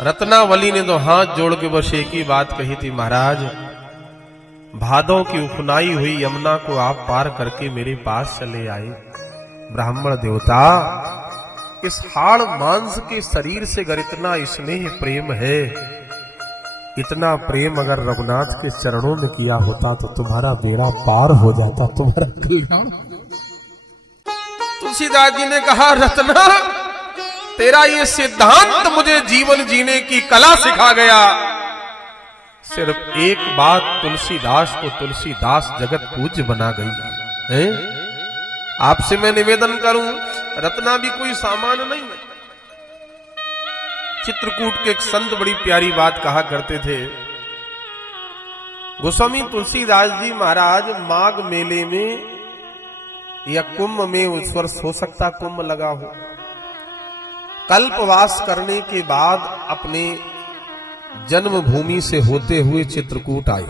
रत्नावली ने तो हाथ जोड़ के बस एक ही बात कही थी, महाराज भादों की उफनाई हुई यमुना को आप पार करके मेरे पास चले आए। ब्राह्मण देवता, इस हाड़ मांस के शरीर से अगर इतना स्नेह प्रेम है, इतना प्रेम अगर रघुनाथ के चरणों में किया होता तो तुम्हारा बेड़ा पार हो जाता, तुम्हारा कल्याण। तुलसीदास जी ने कहा, रत्ना तेरा ये सिद्धांत मुझे जीवन जीने की कला सिखा गया। सिर्फ एक बात तुलसीदास को तुलसीदास जगत पूज्य बना गई है। आपसे मैं निवेदन करूं, रत्ना भी कोई सामान्य नहीं है। चित्रकूट के एक संत बड़ी प्यारी बात कहा करते थे, गोस्वामी तुलसीदास जी महाराज माघ मेले में या कुंभ में, उस वर्ष हो सकता कुंभ लगा हो, कल्पवास करने के बाद अपने जन्मभूमि से होते हुए चित्रकूट आए।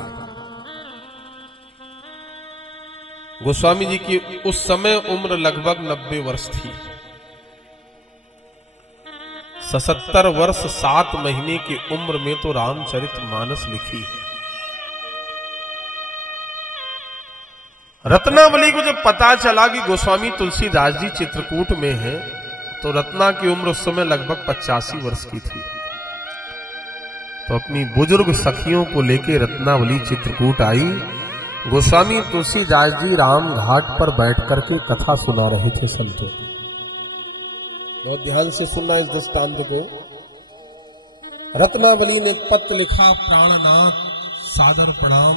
गोस्वामी जी की उस समय उम्र लगभग 90 वर्ष थी। 77 वर्ष 7 महीने की उम्र में तो रामचरितमानस लिखी है। रत्नावली को जब पता चला कि गोस्वामी तुलसीदास जी चित्रकूट में हैं, तो रत्ना की उम्र उस समय लगभग 85 वर्ष की थी। तो अपनी बुजुर्ग सखियों को लेकर रत्नावली चित्रकूट आई। गोस्वामी तुलसीदास जी राम घाट पर बैठ करके कथा सुना रहे थे संतों। बहुत ध्यान से सुनना इस दृष्टांत को। रत्नावली ने एक पत्र लिखा, प्राणनाथ सादर प्रणाम।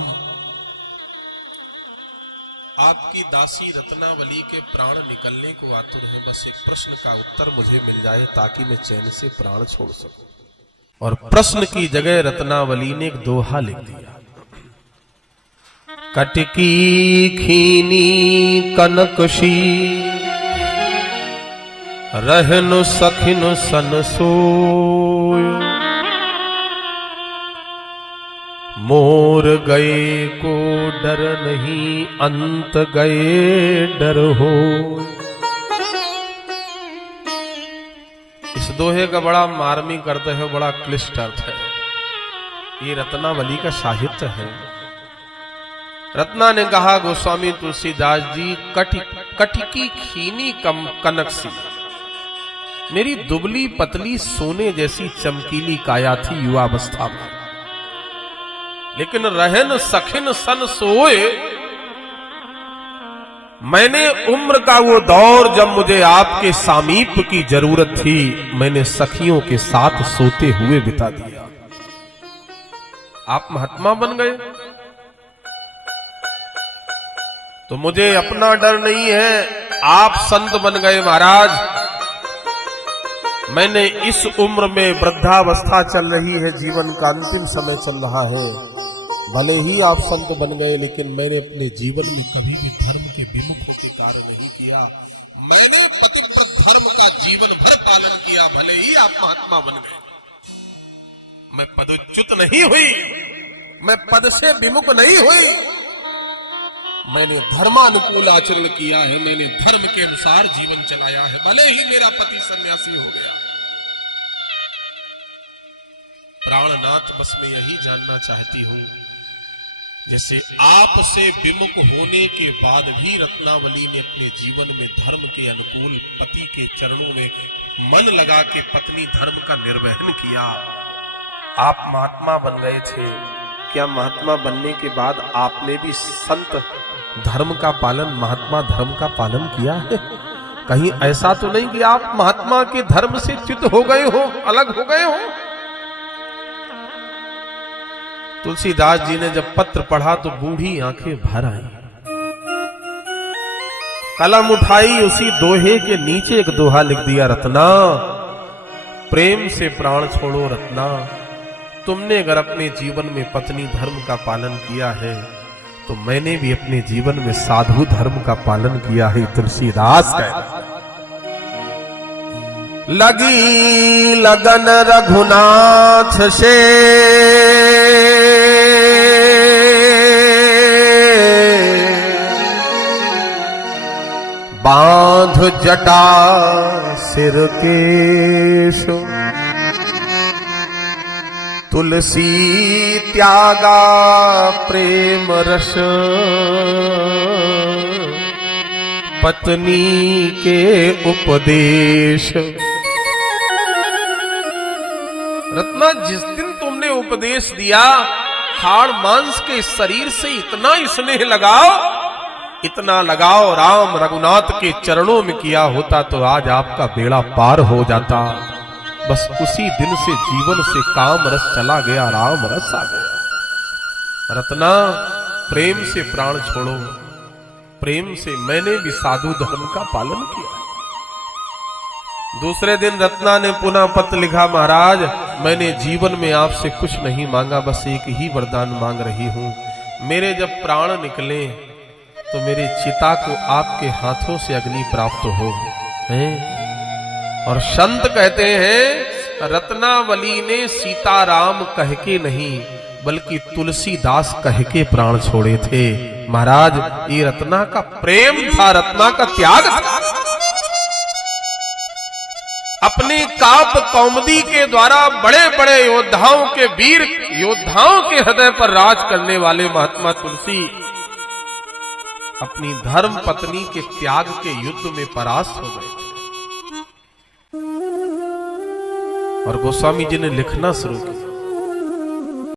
आपकी दासी रत्नावली के प्राण निकलने को आतुर है। बस एक प्रश्न का उत्तर मुझे मिल जाए ताकि मैं चैन से प्राण छोड़ सकूं। और प्रश्न की जगह रत्नावली ने एक दोहा लिख दिया, कटकी खीनी कनकशी रहनु सखिनु सन सोय, मोर गए को डर नहीं अंत गए डर हो। इस दोहे का बड़ा मार्मिक अर्थ है, बड़ा क्लिष्ट अर्थ है। ये रत्नावली का साहित्य है। रत्ना ने कहा, गोस्वामी तुलसीदास जी कटकी खीनी कनकसी, मेरी दुबली पतली सोने जैसी चमकीली काया थी युवावस्था में, लेकिन रहन सखिन सन सोए, मैंने उम्र का वो दौर जब मुझे आपके सामीप की जरूरत थी, मैंने सखियों के साथ सोते हुए बिता दिया। आप महात्मा बन गए तो मुझे अपना डर नहीं है, आप संत बन गए महाराज। मैंने इस उम्र में, वृद्धावस्था चल रही है, जीवन का अंतिम समय चल रहा है, भले ही आप संत बन गए, लेकिन मैंने अपने जीवन में कभी भी धर्म के विमुख होकर कार्य नहीं किया। मैंने पतिव्रत धर्म का जीवन भर पालन किया, भले ही आप महात्मा बन गए। मैं पदच्युत नहीं हुई, मैं पद से विमुख नहीं हुई, मैंने धर्मानुकूल आचरण किया है, मैंने धर्म के अनुसार जीवन चलाया है, भले ही मेरा पति सन्यासी हो गया। प्राणनाथ, बस मैं यही जानना चाहती हूं, जैसे आपसे विमुख होने के बाद भी रत्नावली ने अपने जीवन में धर्म के अनुकूल पति के चरणों में मन लगा के पत्नी धर्म का निर्वहन किया। आप महात्मा बन गए थे, क्या महात्मा बनने के बाद आपने भी संत धर्म का पालन, महात्मा धर्म का पालन किया है? कहीं ऐसा तो नहीं कि आप महात्मा के धर्म से च्युत हो गए हो, अलग हो गए हो? तुलसीदास जी ने जब पत्र पढ़ा तो बूढ़ी आंखें भर आई, कलम उठाई, उसी दोहे के नीचे एक दोहा लिख दिया, रत्ना प्रेम से प्राण छोड़ो रत्ना। तुमने अगर अपने जीवन में पत्नी धर्म का पालन किया है, तो मैंने भी अपने जीवन में साधु धर्म का पालन किया है। तुलसीदास कहता, लगी लगन रघुनाथ से बांध जटा सिर केश, तुलसी त्यागा प्रेम रस, पत्नी के उपदेश। रत्ना, जिस दिन तुमने उपदेश दिया, हाड़ मांस के शरीर से इतना स्नेह लगाओ, इतना लगाओ राम रघुनाथ के चरणों में किया होता तो आज आपका बेड़ा पार हो जाता। बस उसी दिन से जीवन से काम रस चला गया, राम रस आ गया। रत्ना, प्रेम से प्राण छोड़ो, प्रेम से। मैंने भी साधु धर्म का पालन किया। दूसरे दिन रत्ना ने पुनः पत्र लिखा, महाराज मैंने जीवन में आपसे कुछ नहीं मांगा, बस एक ही वरदान मांग रही हूं। मेरे जब प्राण निकले तो मेरे चिता को आपके हाथों से अग्नि प्राप्त हो। और संत कहते हैं रत्नावली ने सीताराम कह के नहीं बल्कि तुलसीदास कह के प्राण छोड़े थे। महाराज, ये रत्ना का प्रेम था, रत्ना का त्याग था। अपनी काप कौमुदी के द्वारा बड़े बड़े योद्धाओं के, वीर योद्धाओं के हृदय पर राज करने वाले महात्मा तुलसी अपनी धर्म पत्नी के त्याग के युद्ध में परास्त हो गए थे। और गोस्वामी जी ने लिखना शुरू किया,